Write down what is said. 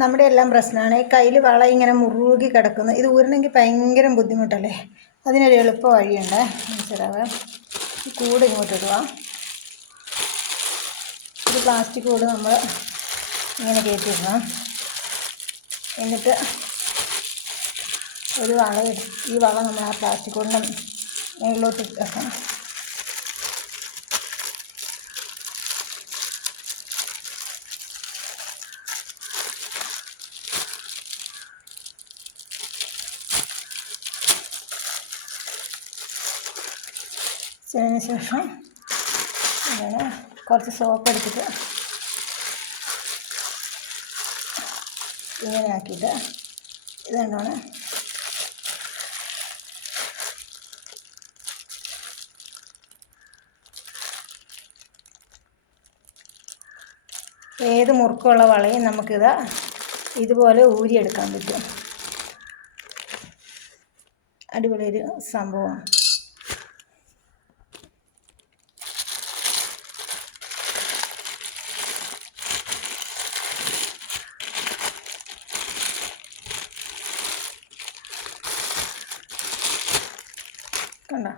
നമ്മുടെ എല്ലാം പ്രശ്നമാണ്. ഈ കയ്യിൽ വള ഇങ്ങനെ മുറുകി കിടക്കുന്നു. ഇത് ഊരണമെങ്കിൽ ഭയങ്കര ബുദ്ധിമുട്ടല്ലേ. അതിനൊരു എളുപ്പ വഴിയുണ്ട്. മനസ്സിലാവേ. ഈ കൂട് ഇങ്ങോട്ട് ഇടുക. ഒരു പ്ലാസ്റ്റിക് കൂട് നമ്മൾ ഇങ്ങനെ കയറ്റിയിടണം. എന്നിട്ട് ഒരു വള, ഈ വള നമ്മൾ ആ പ്ലാസ്റ്റിക് കൂടിൻ്റെ മുകളിലോട്ട് വെക്കണം. അതിന് ശേഷം ഇങ്ങനെ കുറച്ച് സോപ്പ് എടുത്തിട്ട് ഇങ്ങനെ ആക്കിയിട്ട് ഇതുകൊണ്ടാണ് ഏത് മുറുക്കമുള്ള വളയും നമുക്കിത് ഇതുപോലെ ഊരിയെടുക്കാൻ പറ്റും. അടിപൊളി ഒരു സംഭവമാണ്. കണ്ടോ?